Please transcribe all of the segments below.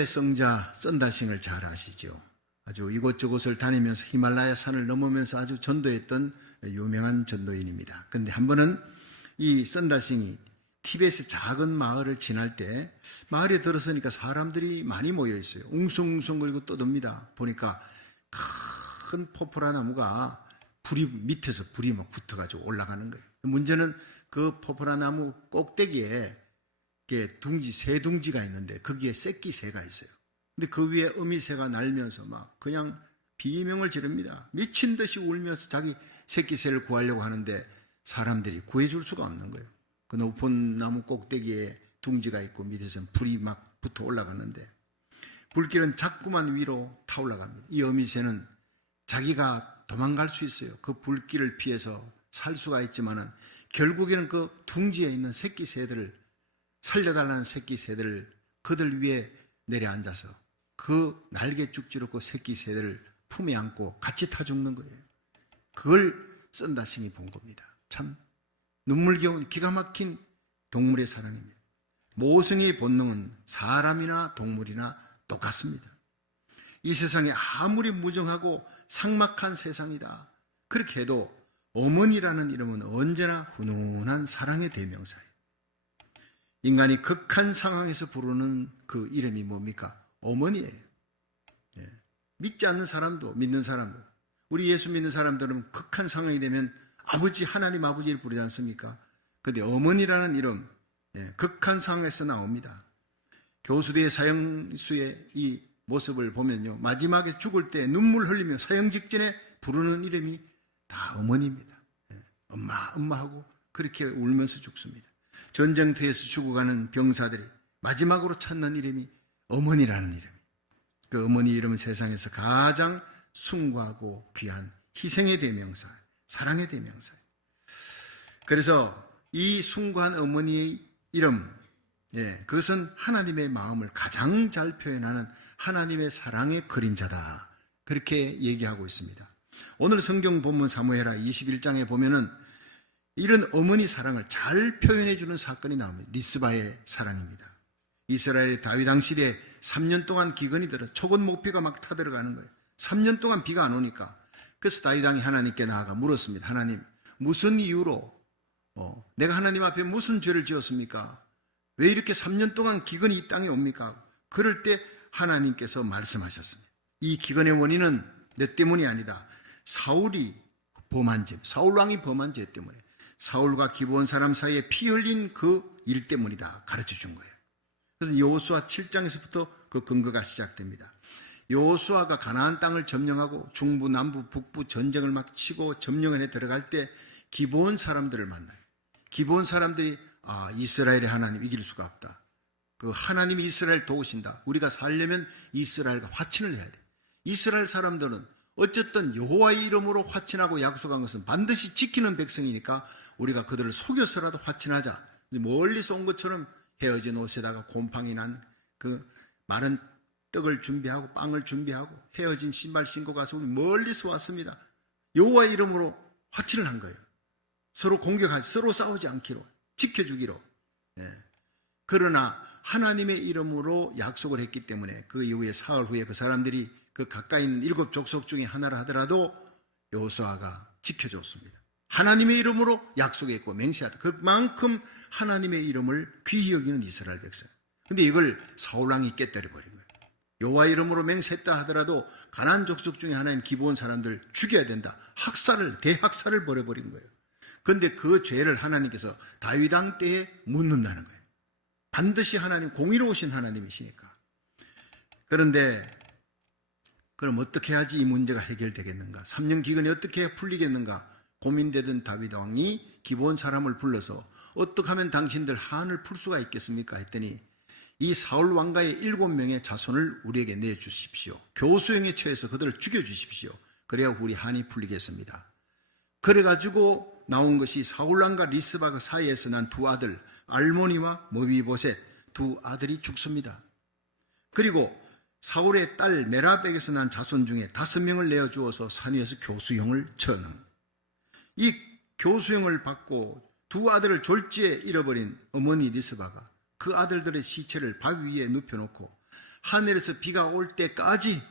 티베 성자 썬다싱을 잘 아시죠? 아주 이곳저곳을 다니면서 히말라야 산을 넘으면서 아주 전도했던 유명한 전도인입니다. 그런데 한 번은 이 썬다싱이 티베트의 작은 마을을 지날 때 마을에 들어서니까 사람들이 많이 모여 있어요. 웅성웅성거리고 떠듭니다. 보니까 큰 포포라 나무가 밑에서 불이 막 붙어가지고 올라가는 거예요. 문제는 그 포포라 나무 꼭대기에 새 둥지가 있는데 거기에 새끼새가 있어요. 근데 그 위에 어미새가 날면서 막 그냥 비명을 지릅니다. 미친 듯이 울면서 자기 새끼새를 구하려고 하는데 사람들이 구해줄 수가 없는 거예요. 그 높은 나무 꼭대기에 둥지가 있고 밑에서는 불이 막 붙어 올라가는데 불길은 자꾸만 위로 타올라갑니다. 이 어미새는 자기가 도망갈 수 있어요. 그 불길을 피해서 살 수가 있지만은 결국에는 그 둥지에 있는 새끼새들을 살려달라는 새끼새들을 그들 위에 내려앉아서 그 날개 쭉 찌르고 새끼새들을 품에 안고 같이 타 죽는 거예요. 그걸 썬다싱이 본 겁니다. 참 눈물겨운 기가 막힌 동물의 사랑입니다. 모성의 본능은 사람이나 동물이나 똑같습니다. 이 세상에 아무리 무정하고 삭막한 세상이다 그렇게 해도 어머니라는 이름은 언제나 훈훈한 사랑의 대명사예요. 인간이 극한 상황에서 부르는 그 이름이 뭡니까? 어머니예요. 믿지 않는 사람도 믿는 사람도 우리 예수 믿는 사람들은 극한 상황이 되면 아버지 하나님 아버지를 부르지 않습니까? 그런데 어머니라는 이름 극한 상황에서 나옵니다. 교수대의 사형수의 이 모습을 보면요 마지막에 죽을 때 눈물 흘리며 사형 직전에 부르는 이름이 다 어머니입니다. 엄마 엄마 하고 그렇게 울면서 죽습니다. 전쟁터에서 죽어가는 병사들이 마지막으로 찾는 이름이 어머니라는 이름. 그 어머니 이름은 세상에서 가장 숭고하고 귀한 희생의 대명사, 사랑의 대명사. 그래서 이 숭고한 어머니의 이름, 그것은 하나님의 마음을 가장 잘 표현하는 하나님의 사랑의 그림자다. 그렇게 얘기하고 있습니다. 오늘 성경 본문 사무엘하 21장에 보면은 이런 어머니 사랑을 잘 표현해 주는 사건이 나옵니다. 리스바의 사랑입니다. 이스라엘의 다윗 왕 시대에 3년 동안 기근이 들어 초건 목비가 막 타들어가는 거예요. 3년 동안 비가 안 오니까. 그래서 다윗 왕이 하나님께 나아가 물었습니다. 하나님, 무슨 이유로 내가 하나님 앞에 무슨 죄를 지었습니까? 왜 이렇게 3년 동안 기근이 이 땅에 옵니까? 그럴 때 하나님께서 말씀하셨습니다. 이 기근의 원인은 내 때문이 아니다. 사울이 범한 죄, 사울 왕이 범한 죄 때문에 사울과 기브온 사람 사이에 피 흘린 그 일 때문이다 가르쳐 준 거예요. 그래서 여호수아 7장에서부터 그 근거가 시작됩니다. 여호수아가 가나안 땅을 점령하고 중부, 남부, 북부 전쟁을 막 치고 점령을 해 들어갈 때 기브온 사람들을 만나요. 기브온 사람들이 이스라엘의 하나님 이길 수가 없다. 그 하나님이 이스라엘 도우신다. 우리가 살려면 이스라엘과 화친을 해야 돼. 이스라엘 사람들은 어쨌든 여호와의 이름으로 화친하고 약속한 것은 반드시 지키는 백성이니까 우리가 그들을 속여서라도 화친하자. 멀리서 온 것처럼 헤어진 옷에다가 곰팡이 난 그 마른 떡을 준비하고 빵을 준비하고 헤어진 신발 신고 가서 우리 멀리서 왔습니다. 여호와의 이름으로 화친을 한 거예요. 서로 공격하지, 서로 싸우지 않기로, 지켜주기로. 그러나 하나님의 이름으로 약속을 했기 때문에 그 이후에 사흘 후에 그 사람들이 그 가까이 있는 7 족속 중에 하나라 하더라도 여호수아가 지켜줬습니다. 하나님의 이름으로 약속했고 맹세하다. 그만큼 하나님의 이름을 귀히 여기는 이스라엘 백성. 근데 이걸 사울왕이 깨뜨려버린 거예요. 여호와의 이름으로 맹세했다 하더라도 가나안 족속 중에 하나인 기브온 사람들 죽여야 된다. 대학살을 벌여버린 거예요. 그런데 그 죄를 하나님께서 다윗 왕 때에 묻는다는 거예요. 반드시 하나님, 공의로우신 하나님이시니까. 그런데 그럼 어떻게 해야지 이 문제가 해결되겠는가? 3년 기근이 어떻게 풀리겠는가? 고민되던 다윗 왕이 기브온 사람을 불러서 어떻게 하면 당신들 한을 풀 수가 있겠습니까? 했더니 이 사울 왕가의 7명의 자손을 우리에게 내주십시오. 교수형에 처해서 그들을 죽여주십시오. 그래야 우리 한이 풀리겠습니다. 그래가지고 나온 것이 사울 왕과 리스바 그 사이에서 난 두 아들 알모니와 머비보셋 두 아들이 죽습니다. 그리고 사울의 딸 메라백에서 난 자손 중에 5명을 내어주어서 산 위에서 교수형을 쳐는 이 교수형을 받고 두 아들을 졸지에 잃어버린 어머니 리스바가 그 아들들의 시체를 바위 위에 눕혀놓고 하늘에서 비가 올 때까지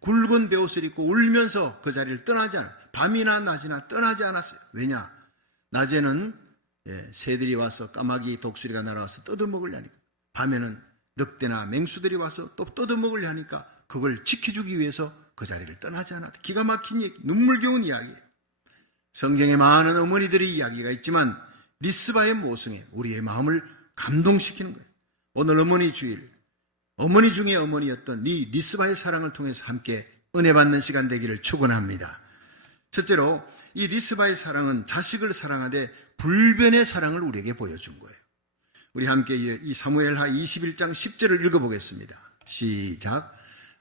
굵은 베옷을 입고 울면서 그 자리를 떠나지 않아요. 밤이나 낮이나 떠나지 않았어요. 왜냐? 낮에는 새들이 와서 까마귀 독수리가 날아와서 뜯어먹으려니까, 밤에는 늑대나 맹수들이 와서 또 뜯어먹으려 하니까 그걸 지켜주기 위해서 그 자리를 떠나지 않았다. 기가 막힌 얘기, 눈물겨운 이야기예요. 성경에 많은 어머니들의 이야기가 있지만 리스바의 모성에 우리의 마음을 감동시키는 거예요. 오늘 어머니 주일, 어머니 중에 어머니였던 이 리스바의 사랑을 통해서 함께 은혜 받는 시간 되기를 축원합니다. 첫째로 이 리스바의 사랑은 자식을 사랑하되 불변의 사랑을 우리에게 보여준 거예요. 우리 함께 이 사무엘하 21장 10절을 읽어보겠습니다. 시작.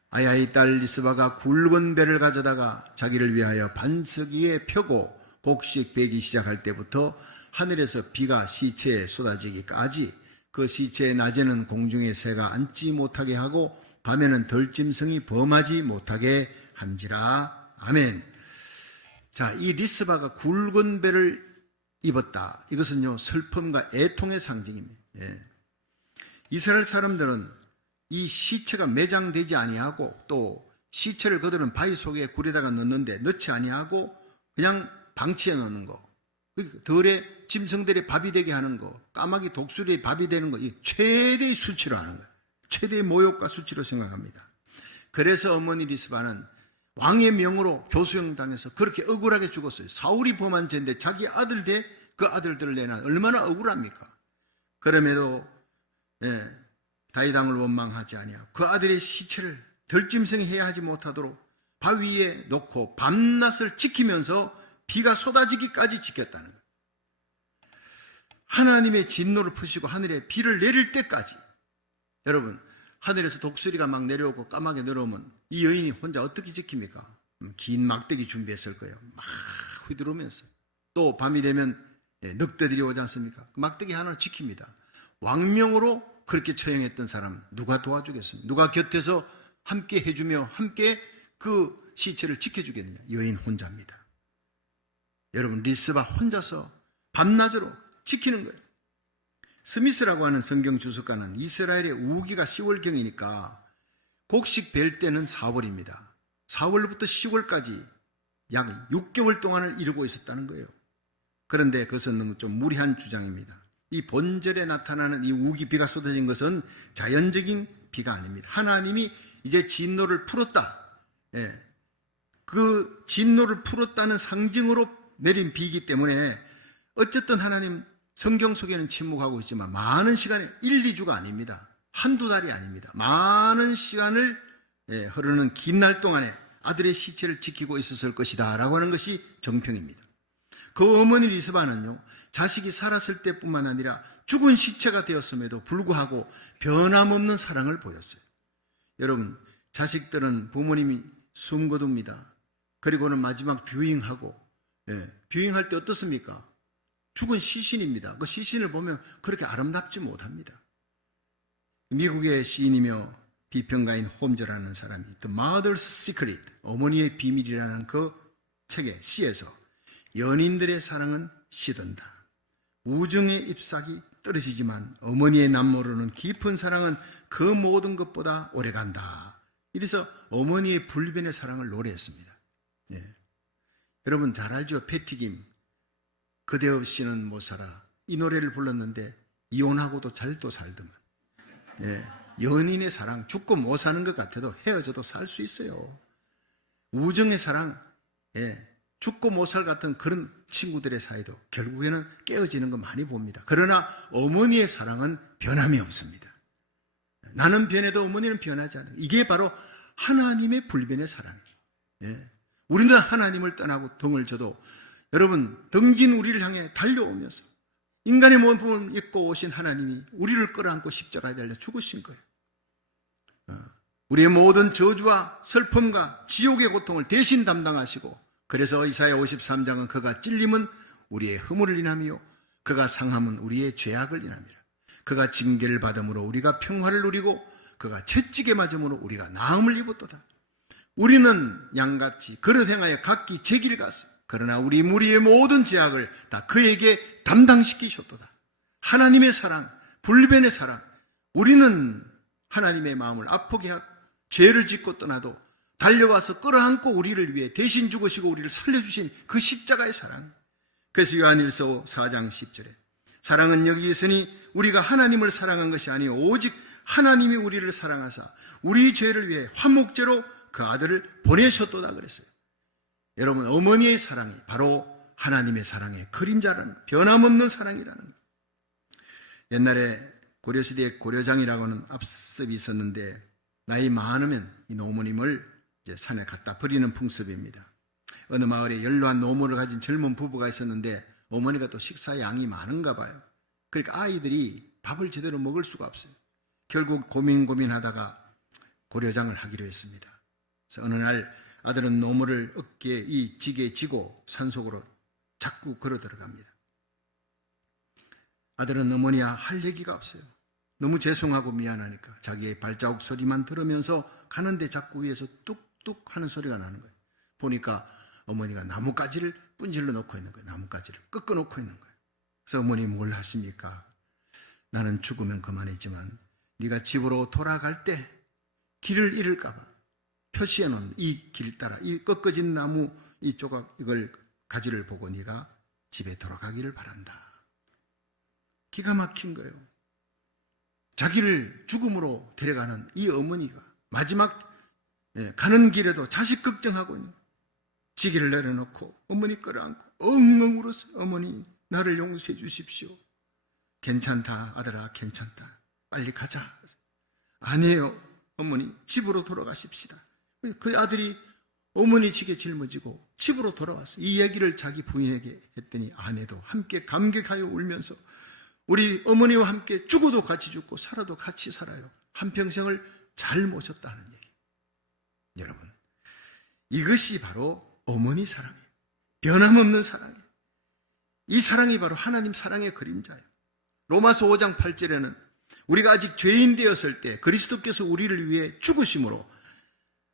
아야의 딸 리스바가 굵은 배를 가져다가 자기를 위하여 반석 위에 펴고 곡식 베기 시작할 때부터 하늘에서 비가 시체에 쏟아지기까지 그 시체의 낮에는 공중에 새가 앉지 못하게 하고 밤에는 덜짐승이 범하지 못하게 한지라. 아멘. 자, 이 리스바가 굵은 배를 입었다. 이것은요, 슬픔과 애통의 상징입니다. 이스라엘 사람들은 이 시체가 매장되지 아니하고 또 시체를 그들은 바위 속에 굴에다가 넣는데 넣지 아니하고 그냥 방치해 놓는 거, 들의 짐승들의 밥이 되게 하는 거, 까마귀 독수리의 밥이 되는 거, 이 최대의 수치로 하는 거예요. 최대의 모욕과 수치로 생각합니다. 그래서 어머니 리스바는 왕의 명으로 교수형 당해서 그렇게 억울하게 죽었어요. 사울이 범한 죄인데 자기 아들 대 그 아들들을 내놔 얼마나 억울합니까? 그럼에도 다윗 왕을 원망하지 아니하고 그 아들의 시체를 덜짐승이 해야 하지 못하도록 바위에 놓고 밤낮을 지키면서 비가 쏟아지기까지 지켰다는 거예요. 하나님의 진노를 푸시고 하늘에 비를 내릴 때까지. 여러분, 하늘에서 독수리가 막 내려오고 까마귀 내려오면 이 여인이 혼자 어떻게 지킵니까? 긴 막대기 준비했을 거예요. 막 휘두르면서. 또 밤이 되면 늑대들이 오지 않습니까? 막대기 하나를 지킵니다. 왕명으로 그렇게 처형했던 사람 누가 도와주겠습니까? 누가 곁에서 함께 해주며 함께 그 시체를 지켜주겠느냐? 여인 혼자입니다. 여러분, 리스바 혼자서 밤낮으로 지키는 거예요. 스미스라고 하는 성경 주석가는 이스라엘의 우기가 10월경이니까 곡식 벨 때는 4월입니다. 4월부터 10월까지 약 6개월 동안을 이루고 있었다는 거예요. 그런데 그것은 너무 좀 무리한 주장입니다. 이 본절에 나타나는 이 우기 비가 쏟아진 것은 자연적인 비가 아닙니다. 하나님이 이제 진노를 풀었다. 그 진노를 풀었다는 상징으로 내린 비이기 때문에 어쨌든 하나님 성경 속에는 침묵하고 있지만 많은 시간에 1, 2주가 아닙니다. 한두 달이 아닙니다. 많은 시간을 흐르는 긴 날 동안에 아들의 시체를 지키고 있었을 것이다 라고 하는 것이 정평입니다. 그 어머니 리스바는요, 자식이 살았을 때뿐만 아니라 죽은 시체가 되었음에도 불구하고 변함없는 사랑을 보였어요. 여러분, 자식들은 부모님이 숨거둡니다. 그리고는 마지막 뷰잉하고, 뷰잉할 때 어떻습니까? 죽은 시신입니다. 그 시신을 보면 그렇게 아름답지 못합니다. 미국의 시인이며 비평가인 홈즈라는 사람이 The Mother's Secret, 어머니의 비밀이라는 그 책의 시에서 연인들의 사랑은 시든다. 우정의 잎사귀 떨어지지만 어머니의 남모르는 깊은 사랑은 그 모든 것보다 오래간다. 이래서 어머니의 불변의 사랑을 노래했습니다. 여러분 잘 알죠? 패티김, 그대 없이는 못 살아. 이 노래를 불렀는데 이혼하고도 잘도 살더만. 연인의 사랑, 죽고 못 사는 것 같아도 헤어져도 살 수 있어요. 우정의 사랑, 죽고 못 살 같은 그런 친구들의 사이도 결국에는 깨어지는 거 많이 봅니다. 그러나 어머니의 사랑은 변함이 없습니다. 나는 변해도 어머니는 변하지 않아요. 이게 바로 하나님의 불변의 사랑이에요. 우리는 하나님을 떠나고 등을 져도 여러분, 등진 우리를 향해 달려오면서 인간의 몸을 입고 오신 하나님이 우리를 끌어안고 십자가에 달려 죽으신 거예요. 우리의 모든 저주와 슬픔과 지옥의 고통을 대신 담당하시고, 그래서 이사야 53장은 그가 찔림은 우리의 허물을 인하며 그가 상함은 우리의 죄악을 인함이라. 그가 징계를 받음으로 우리가 평화를 누리고 그가 채찍에 맞음으로 우리가 나음을 입었도다. 우리는 양같이 그릇 행하여 각기 제 길을 갔어요. 그러나 우리 무리의 모든 죄악을 다 그에게 담당시키셨도다. 하나님의 사랑, 불변의 사랑. 우리는 하나님의 마음을 아프게 하고 죄를 짓고 떠나도 달려와서 끌어안고 우리를 위해 대신 죽으시고 우리를 살려주신 그 십자가의 사랑. 그래서 요한일서 4장 10절에 사랑은 여기 있으니 우리가 하나님을 사랑한 것이 아니요 오직 하나님이 우리를 사랑하사 우리 죄를 위해 화목제로 그 아들을 보내셨도다 그랬어요. 여러분, 어머니의 사랑이 바로 하나님의 사랑의 그림자라는, 변함없는 사랑이라는 거예요. 옛날에 고려시대에 고려장이라고는 앞섭이 있었는데 나이 많으면 이 노모님을 이제 산에 갖다 버리는 풍습입니다. 어느 마을에 연로한 노모를 가진 젊은 부부가 있었는데 어머니가 또 식사 양이 많은가 봐요. 그러니까 아이들이 밥을 제대로 먹을 수가 없어요. 결국 고민하다가 고려장을 하기로 했습니다. 그래서 어느 날 아들은 노모를 어깨에 이 지게에 지고 산속으로 자꾸 걸어 들어갑니다. 아들은 어머니야 할 얘기가 없어요. 너무 죄송하고 미안하니까 자기의 발자국 소리만 들으면서 가는데 자꾸 위에서 뚝뚝 하는 소리가 나는 거예요. 보니까 어머니가 나뭇가지를 분질러 놓고 있는 거예요. 나뭇가지를 꺾어 놓고 있는 거예요. 그래서 어머니 뭘 하십니까? 나는 죽으면 그만이지만 네가 집으로 돌아갈 때 길을 잃을까 봐 표시해 놓은 이 길 따라 이 꺾어진 나무 이 조각 이걸 가지를 보고 네가 집에 돌아가기를 바란다. 기가 막힌 거예요. 자기를 죽음으로 데려가는 이 어머니가 마지막 가는 길에도 자식 걱정하고 있는 거예요. 지기를 내려놓고 어머니 끌어안고 엉엉 울었어요. 어머니 나를 용서해 주십시오. 괜찮다 아들아 괜찮다. 빨리 가자. 아니에요 어머니 집으로 돌아가십시다. 그 아들이 어머니 지게 짊어지고 집으로 돌아왔어요. 이 얘기를 자기 부인에게 했더니 아내도 함께 감격하여 울면서 우리 어머니와 함께 죽어도 같이 죽고 살아도 같이 살아요. 한평생을 잘 모셨다는 얘기. 여러분, 이것이 바로 어머니 사랑이에요. 변함없는 사랑이에요. 이 사랑이 바로 하나님 사랑의 그림자예요. 로마서 5장 8절에는 우리가 아직 죄인 되었을 때 그리스도께서 우리를 위해 죽으심으로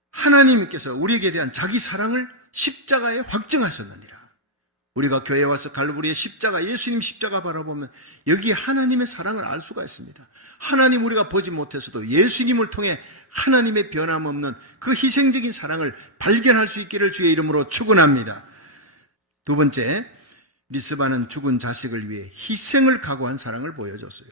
하나님께서 우리에게 대한 자기 사랑을 십자가에 확증하셨느니라. 우리가 교회에 와서 갈보리의 십자가, 예수님 십자가 바라보면 여기 하나님의 사랑을 알 수가 있습니다. 하나님 우리가 보지 못해서도 예수님을 통해 하나님의 변함없는 그 희생적인 사랑을 발견할 수 있기를 주의 이름으로 축원합니다. 두 번째, 리스바는 죽은 자식을 위해 희생을 각오한 사랑을 보여줬어요.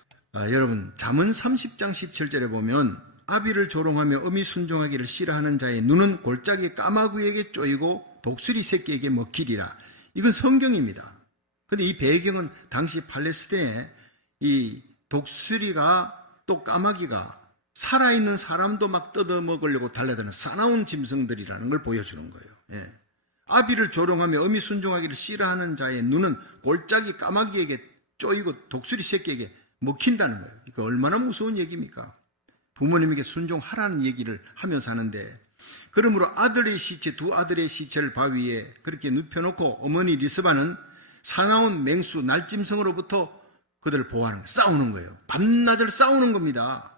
여러분, 잠언 30장 17절에 보면 아비를 조롱하며 어미 순종하기를 싫어하는 자의 눈은 골짜기 까마귀에게 쪼이고 독수리 새끼에게 먹히리라. 이건 성경입니다. 그런데 이 배경은 당시 팔레스타인에 이 독수리가 또 까마귀가 살아있는 사람도 막 뜯어먹으려고 달려드는 사나운 짐승들이라는 걸 보여주는 거예요. 예. 아비를 조롱하며 어미 순종하기를 싫어하는 자의 눈은 골짜기 까마귀에게 쪼이고 독수리 새끼에게 먹힌다는 거예요. 이거 얼마나 무서운 얘기입니까? 부모님에게 순종하라는 얘기를 하면서 하는데, 그러므로 아들의 시체, 두 아들의 시체를 바위에 그렇게 눕혀놓고 어머니 리스바는 사나운 맹수, 날짐승으로부터 그들을 보호하는 거예요. 싸우는 거예요. 밤낮을 싸우는 겁니다.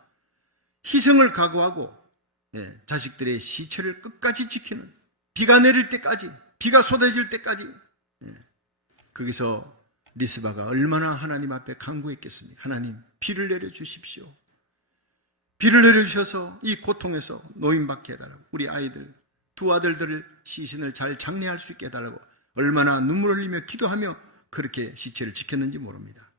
희생을 각오하고 자식들의 시체를 끝까지 지키는, 비가 내릴 때까지, 비가 쏟아질 때까지. 거기서 리스바가 얼마나 하나님 앞에 간구했겠습니까? 하나님, 비를 내려주십시오. 비를 내려주셔서 이 고통에서 노임받게 해달라고, 우리 아이들, 두 아들들을 시신을 잘 장례할 수 있게 해달라고 얼마나 눈물 흘리며 기도하며 그렇게 시체를 지켰는지 모릅니다.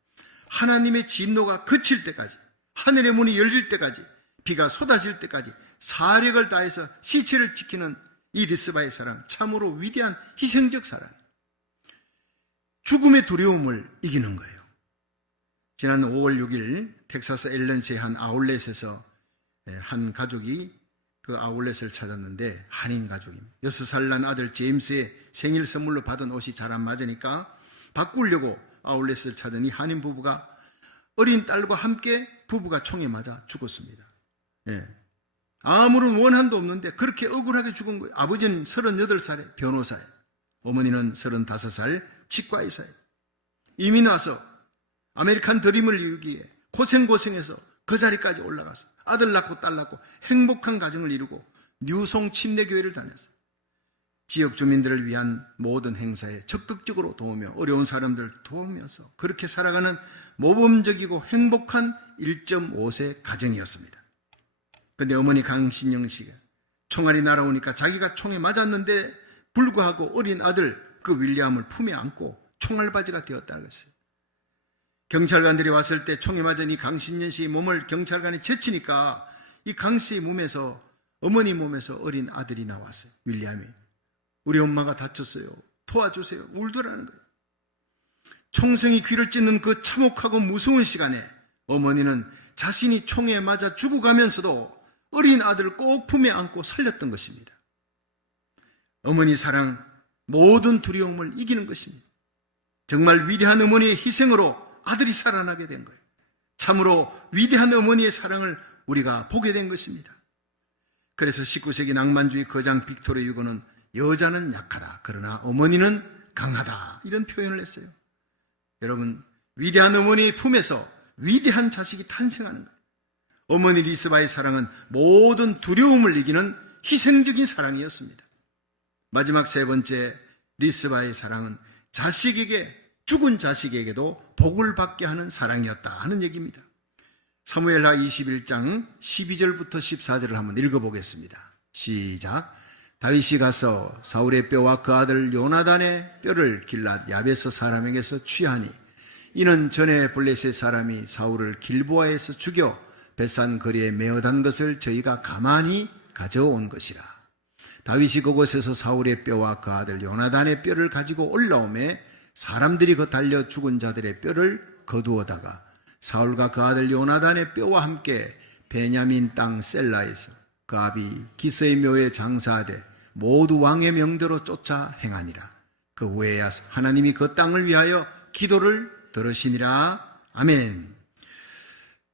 하나님의 진노가 그칠 때까지, 하늘의 문이 열릴 때까지, 비가 쏟아질 때까지 사력을 다해서 시체를 지키는 이 리스바의 사랑, 참으로 위대한 희생적 사랑, 죽음의 두려움을 이기는 거예요. 지난 5월 6일 텍사스 앨런시의 한 아울렛에서 한 가족이 그 아울렛을 찾았는데, 한인 가족입니다. 6살 난 아들 제임스의 생일 선물로 받은 옷이 잘 안 맞으니까 바꾸려고 아울렛을 찾은 이 한인 부부가 어린 딸과 함께 부부가 총에 맞아 죽었습니다. 아무런 원한도 없는데 그렇게 억울하게 죽은 거예요. 아버지는 38살의 변호사예요. 어머니는 35살 치과의사예요. 이민 와서 아메리칸 드림을 이루기 위해 고생해서 그 자리까지 올라가서 아들 낳고 딸 낳고 행복한 가정을 이루고 뉴송 침례교회를 다녔어요. 지역 주민들을 위한 모든 행사에 적극적으로 도우며 어려운 사람들을 도우면서 그렇게 살아가는 모범적이고 행복한 1.5세 가정이었습니다. 근데 어머니 강신영 씨가 총알이 날아오니까 자기가 총에 맞았는데 불구하고 어린 아들 그 윌리엄을 품에 안고 총알바지가 되었다는 것이에요. 경찰관들이 왔을 때 총에 맞은 이 강신영 씨의 몸을 경찰관이 제치니까 이 강 씨의 몸에서, 어머니 몸에서 어린 아들이 나왔어요. 윌리엄이. 우리 엄마가 다쳤어요. 도와주세요. 울더라는 거예요. 총성이 귀를 찢는 그 참혹하고 무서운 시간에 어머니는 자신이 총에 맞아 죽어가면서도 어린 아들을 꼭 품에 안고 살렸던 것입니다. 어머니 사랑, 모든 두려움을 이기는 것입니다. 정말 위대한 어머니의 희생으로 아들이 살아나게 된 거예요. 참으로 위대한 어머니의 사랑을 우리가 보게 된 것입니다. 그래서 19세기 낭만주의 거장 빅토르 유고는 여자는 약하다, 그러나 어머니는 강하다, 이런 표현을 했어요. 여러분, 위대한 어머니의 품에서 위대한 자식이 탄생하는 거예요. 어머니 리스바의 사랑은 모든 두려움을 이기는 희생적인 사랑이었습니다. 마지막 세 번째, 리스바의 사랑은 죽은 자식에게도 복을 받게 하는 사랑이었다 하는 얘기입니다. 사무엘하 21장 12절부터 14절을 한번 읽어보겠습니다. 시작. 다윗이 가서 사울의 뼈와 그 아들 요나단의 뼈를 길랏 야베스 사람에게서 취하니 이는 전에 블레셋 사람이 사울을 길보아에서 죽여 벳산 거리에 메어단 것을 저희가 가만히 가져온 것이라. 다윗이 그곳에서 사울의 뼈와 그 아들 요나단의 뼈를 가지고 올라오매 사람들이 그 달려 죽은 자들의 뼈를 거두어다가 사울과 그 아들 요나단의 뼈와 함께 베냐민 땅 셀라에서 그 아비 기스의 묘에 장사하되 모두 왕의 명대로 쫓아 행하니라. 그 후에야 하나님이 그 땅을 위하여 기도를 들으시니라. 아멘.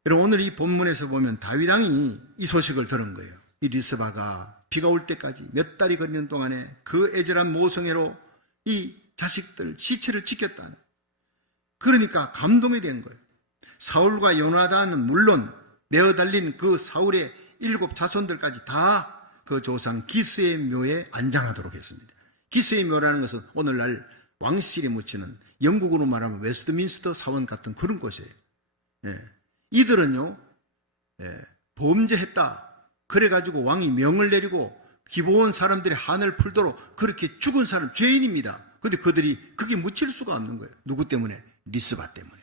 여러분, 오늘 이 본문에서 보면 다윗 왕이 이 소식을 들은 거예요. 이 리스바가 비가 올 때까지 몇 달이 걸리는 동안에 그 애절한 모성애로 이 자식들 시체를 지켰다는, 그러니까 감동이 된 거예요. 사울과 요나단은 물론 메어 달린 그 사울의 7 자손들까지 다 그 조상 기스의 묘에 안장하도록 했습니다. 기스의 묘라는 것은 오늘날 왕실이 묻히는, 영국으로 말하면 웨스트민스터 사원 같은 그런 곳이에요. 이들은요, 범죄했다 그래가지고 왕이 명을 내리고 기브온 사람들의 한을 풀도록 그렇게 죽은 사람, 죄인입니다. 그런데 그들이 그게 묻힐 수가 없는 거예요. 누구 때문에? 리스바 때문에.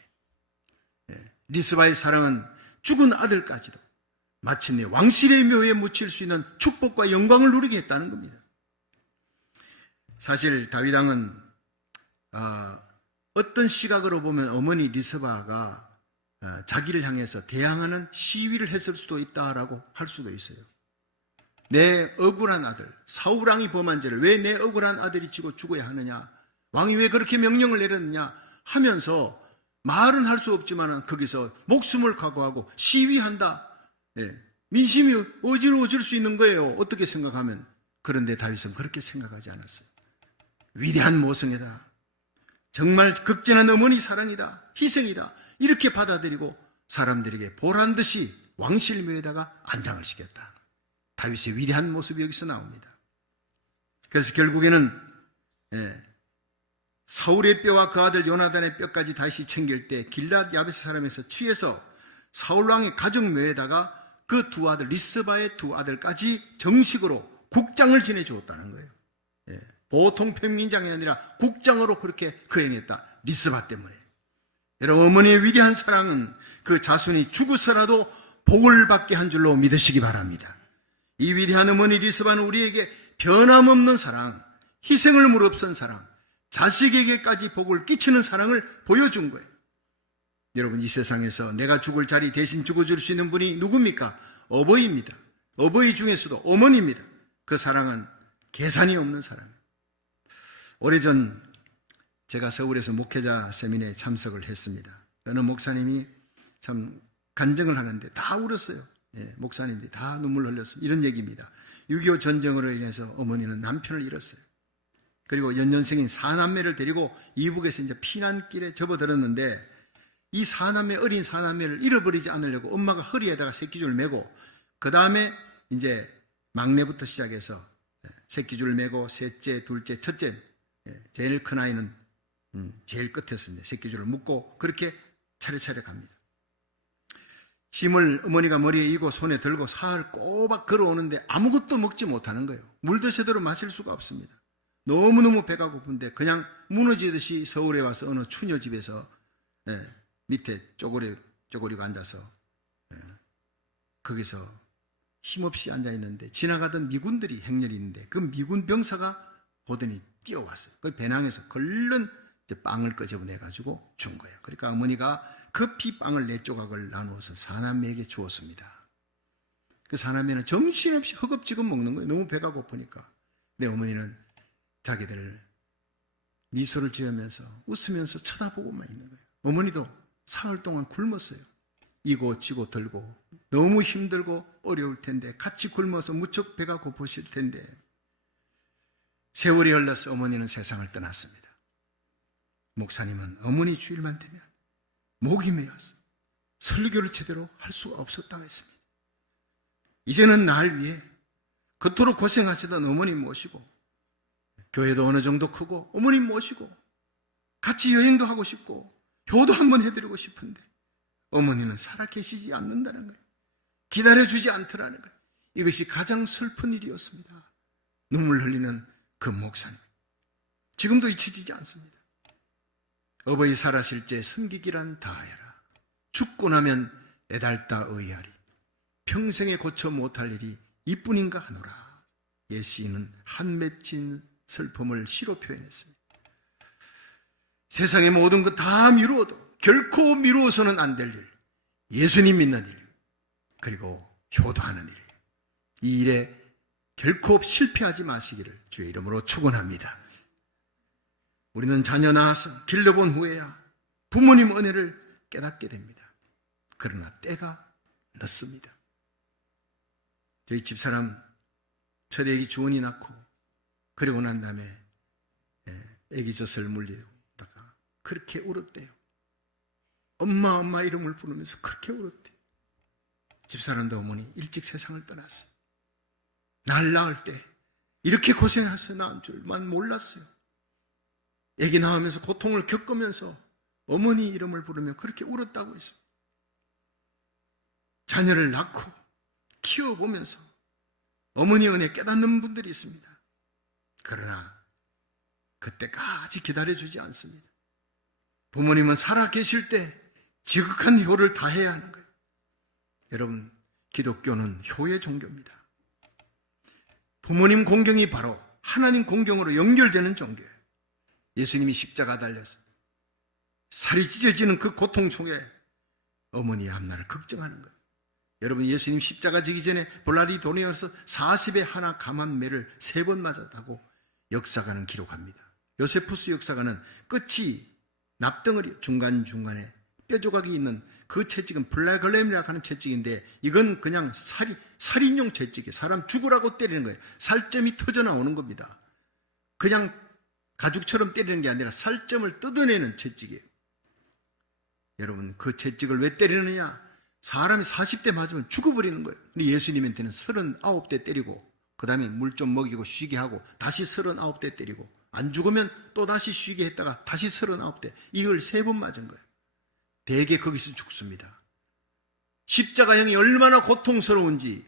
리스바의 사랑은 죽은 아들까지도 마침내 왕실의 묘에 묻힐 수 있는 축복과 영광을 누리게 했다는 겁니다. 사실 다윗 왕은 어떤 시각으로 보면 어머니 리스바가 자기를 향해서 대항하는 시위를 했을 수도 있다라고 할 수도 있어요. 내 억울한 아들, 사울 왕이 범한 죄를 왜 내 억울한 아들이 지고 죽어야 하느냐, 왕이 왜 그렇게 명령을 내렸느냐 하면서 말은 할 수 없지만 거기서 목숨을 각오하고 시위한다. 민심이 어지러워질 수 있는 거예요. 어떻게 생각하면. 그런데 다윗은 그렇게 생각하지 않았어요. 위대한 모성애다, 정말 극진한 어머니 사랑이다, 희생이다, 이렇게 받아들이고 사람들에게 보란듯이 왕실묘에다가 안장을 시켰다. 다윗의 위대한 모습이 여기서 나옵니다. 그래서 결국에는 사울의 뼈와 그 아들 요나단의 뼈까지 다시 챙길 때 길랏 야베스 사람에서 취해서 사울왕의 가정묘에다가 그 두 아들, 리스바의 두 아들까지 정식으로 국장을 지내주었다는 거예요. 보통 평민장이 아니라 국장으로 그렇게 거행했다. 리스바 때문에. 여러분, 어머니의 위대한 사랑은 그 자손이 죽어서라도 복을 받게 한 줄로 믿으시기 바랍니다. 이 위대한 어머니 리스바는 우리에게 변함없는 사랑, 희생을 무릅쓴 사랑, 자식에게까지 복을 끼치는 사랑을 보여준 거예요. 여러분, 이 세상에서 내가 죽을 자리 대신 죽어줄 수 있는 분이 누굽니까? 어버이입니다. 어버이 중에서도 어머니입니다. 그 사랑은 계산이 없는 사랑이에요. 오래전 제가 서울에서 목회자 세미나에 참석을 했습니다. 어느 목사님이 참 간증을 하는데 다 울었어요. 목사님들이 다 눈물 흘렸습니다. 이런 얘기입니다. 6.25 전쟁으로 인해서 어머니는 남편을 잃었어요. 그리고 연년생인 4남매를 데리고 이북에서 이제 피난길에 접어들었는데, 이 어린 4남매를 잃어버리지 않으려고 엄마가 허리에다가 새끼줄을 메고, 그 다음에 이제 막내부터 시작해서 새끼줄을 메고 셋째, 둘째, 첫째, 제일 큰 아이는 제일 끝에서 이제 새끼줄을 묶고 그렇게 차례차례 갑니다. 심을 어머니가 머리에 이고 손에 들고 사흘 꼬박 걸어오는데 아무것도 먹지 못하는 거예요. 물도 제대로 마실 수가 없습니다. 너무너무 배가 고픈데 그냥 무너지듯이 서울에 와서 어느 추녀 집에서 밑에 쪼그리고 앉아서 거기서 힘없이 앉아있는데 지나가던 미군들이 행렬이 있는데 그 미군 병사가 보더니 뛰어왔어요. 그 배낭에서 걸른 빵을 끄집어내가지고 준 거예요. 그러니까 어머니가 급히 빵을 4조각을 나누어서 사남매에게 주었습니다. 그 사남매는 정신없이 허겁지겁 먹는 거예요. 너무 배가 고프니까. 내 어머니는 자기들 미소를 지으면서 웃으면서 쳐다보고만 있는 거예요. 어머니도 사흘 동안 굶었어요. 이고 지고 들고 너무 힘들고 어려울 텐데 같이 굶어서 무척 배가 고프실 텐데 세월이 흘러서 어머니는 세상을 떠났습니다. 목사님은 어머니 주일만 되면 목이 메어서 설교를 제대로 할 수가 없었다고 했습니다. 이제는 날 위해 그토록 고생하시던 어머님 모시고 교회도 어느 정도 크고 어머님 모시고 같이 여행도 하고 싶고 효도 한번 해드리고 싶은데 어머니는 살아계시지 않는다는 거예요. 기다려주지 않더라는 거예요. 이것이 가장 슬픈 일이었습니다. 눈물 흘리는 그 목사님. 지금도 잊혀지지 않습니다. 어버이 살아실 때 섬기기란 다하여라. 죽고 나면 애달다 의하리. 평생에 고쳐 못할 일이 이뿐인가 하노라. 옛 시인은 한 맺힌 슬픔을 시로 표현했습니다. 세상의 모든 것 다 미루어도 결코 미루어서는 안 될 일, 예수님 믿는 일, 그리고 효도하는 일, 이 일에 결코 실패하지 마시기를 주의 이름으로 축원합니다. 우리는 자녀 낳아서 길러본 후에야 부모님 은혜를 깨닫게 됩니다. 그러나 때가 늦습니다. 저희 집사람 첫 애기 주원이 낳고 그러고 난 다음에 애기 젖을 물리다가 그렇게 울었대요. 엄마 이름을 부르면서 그렇게 울었대요. 집사람도 어머니 일찍 세상을 떠났어요. 날 낳을 때 이렇게 고생해서 낳은 줄만 몰랐어요. 애기 낳으면서 고통을 겪으면서 어머니 이름을 부르며 그렇게 울었다고 했습니다. 자녀를 낳고 키워보면서 어머니 은혜 깨닫는 분들이 있습니다. 그러나 그때까지 기다려주지 않습니다. 부모님은 살아계실 때 지극한 효를 다해야 하는 거예요. 여러분, 기독교는 효의 종교입니다. 부모님 공경이 바로 하나님 공경으로 연결되는 종교예요. 예수님이 십자가 달려서 살이 찢어지는 그 고통 속에 어머니의 앞날을 걱정하는 거예요. 여러분, 예수님 십자가 지기 전에 볼라리 도네어에서 40에 하나 감한 매를 3번 맞았다고 역사가는 기록합니다. 요세푸스 역사가는 끝이 납덩어리 중간중간에 뼈조각이 있는 그 채찍은 플라글렘이라고 하는 채찍인데 이건 그냥 살인용 채찍이에요. 사람 죽으라고 때리는 거예요. 살점이 터져 나오는 겁니다. 그냥 가죽처럼 때리는 게 아니라 살점을 뜯어내는 채찍이에요. 여러분, 그 채찍을 왜 때리느냐? 사람이 40대 맞으면 죽어버리는 거예요. 근데 예수님한테는 39대 때리고 그 다음에 물 좀 먹이고 쉬게 하고 다시 39대 때리고 안 죽으면 또 다시 쉬게 했다가 다시 39대, 이걸 3번 맞은 거예요. 대개 거기서 죽습니다. 십자가형이 얼마나 고통스러운지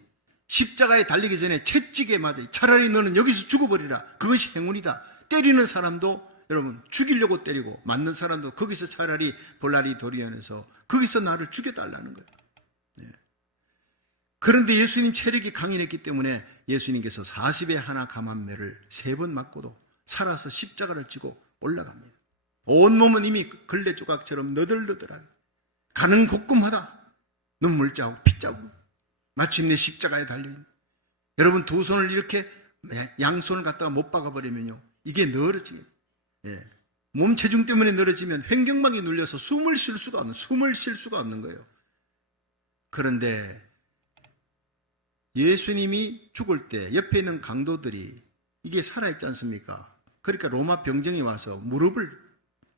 십자가에 달리기 전에 채찍에 맞아. 차라리 너는 여기서 죽어버리라. 그것이 행운이다. 때리는 사람도 여러분 죽이려고 때리고 맞는 사람도 거기서 차라리 볼라리 도리안에서 거기서 나를 죽여달라는 거예요. 그런데 예수님 체력이 강인했기 때문에 예수님께서 40에 하나 감한 매를 3번 맞고도 살아서 십자가를 지고 올라갑니다. 온몸은 이미 걸레조각처럼 너덜너덜하게 가는 곳곳마다 눈물자국, 피자국, 마침내 십자가에 달려있는. 여러분, 두 손을 이렇게 양손을 갖다가 못 박아버리면요 이게 늘어지게, 몸 체중 때문에 늘어지면 횡격막이 눌려서 숨을 쉴 수가 없는 거예요. 그런데 예수님이 죽을 때 옆에 있는 강도들이 이게 살아있지 않습니까? 그러니까 로마 병정이 와서 무릎을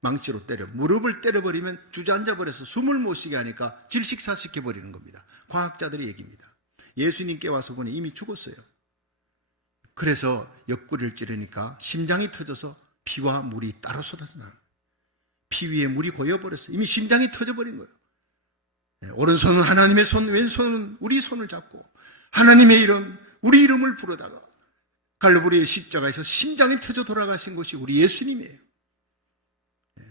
망치로 무릎을 때려버리면 주저앉아 버려서 숨을 못 쉬게 하니까 질식사시켜 버리는 겁니다. 과학자들의 얘기입니다. 예수님께 와서 보니 이미 죽었어요. 그래서 옆구리를 찌르니까 심장이 터져서 피와 물이 따로 쏟아져 나와요. 피 위에 물이 고여버렸어요. 이미 심장이 터져버린 거예요. 오른손은 하나님의 손, 왼손은 우리 손을 잡고 하나님의 이름, 우리 이름을 부르다가 갈보리의 십자가에서 심장이 터져 돌아가신 것이 우리 예수님이에요.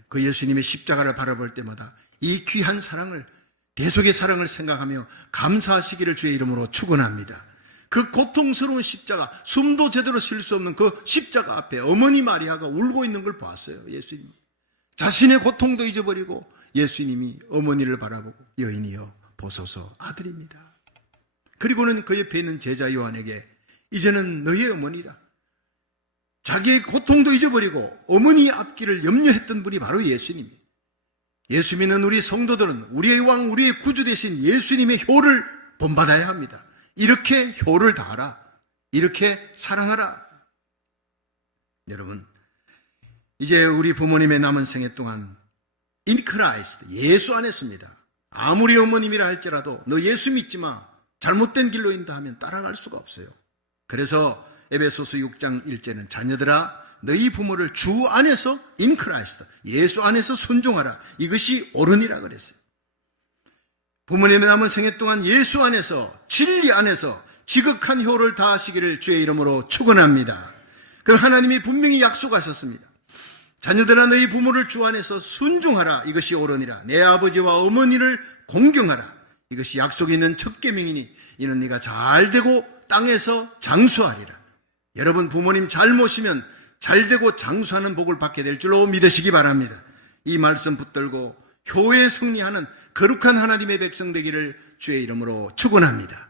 그 예수님의 십자가를 바라볼 때마다 이 귀한 사랑을, 대속의 사랑을 생각하며 감사하시기를 주의 이름으로 축원합니다. 그 고통스러운 십자가, 숨도 제대로 쉴 수 없는 그 십자가 앞에 어머니 마리아가 울고 있는 걸 보았어요. 예수님 자신의 고통도 잊어버리고 예수님이 어머니를 바라보고 여인이여 보소서 아들입니다. 그리고는 그 옆에 있는 제자 요한에게 이제는 너의 어머니라. 자기의 고통도 잊어버리고 어머니 앞길을 염려했던 분이 바로 예수님이에요. 예수 믿는 우리 성도들은 우리의 왕, 우리의 구주 되신 예수님의 효를 본받아야 합니다. 이렇게 효를 다하라. 이렇게 사랑하라. 여러분, 이제 우리 부모님의 남은 생애 동안 in Christ, 예수 안에서입니다. 아무리 어머님이라 할지라도 너 예수 믿지 마, 잘못된 길로 인다 하면 따라갈 수가 없어요. 그래서 에베소서 6장 1절은 자녀들아 너희 부모를 주 안에서 in Christ, 예수 안에서 순종하라. 이것이 옳으니라 그랬어요. 부모님의 남은 생애 동안 예수 안에서, 진리 안에서 지극한 효를 다하시기를 주의 이름으로 축원합니다. 그럼 하나님이 분명히 약속하셨습니다. 자녀들아 너희 부모를 주 안에서 순종하라. 이것이 옳으니라. 내 아버지와 어머니를 공경하라. 이것이 약속이 있는 첫 계명이니 이는 네가 잘되고 땅에서 장수하리라. 여러분 부모님 잘 모시면 잘되고 장수하는 복을 받게 될 줄로 믿으시기 바랍니다. 이 말씀 붙들고 효에 승리하는 거룩한 하나님의 백성 되기를 주의 이름으로 축원합니다.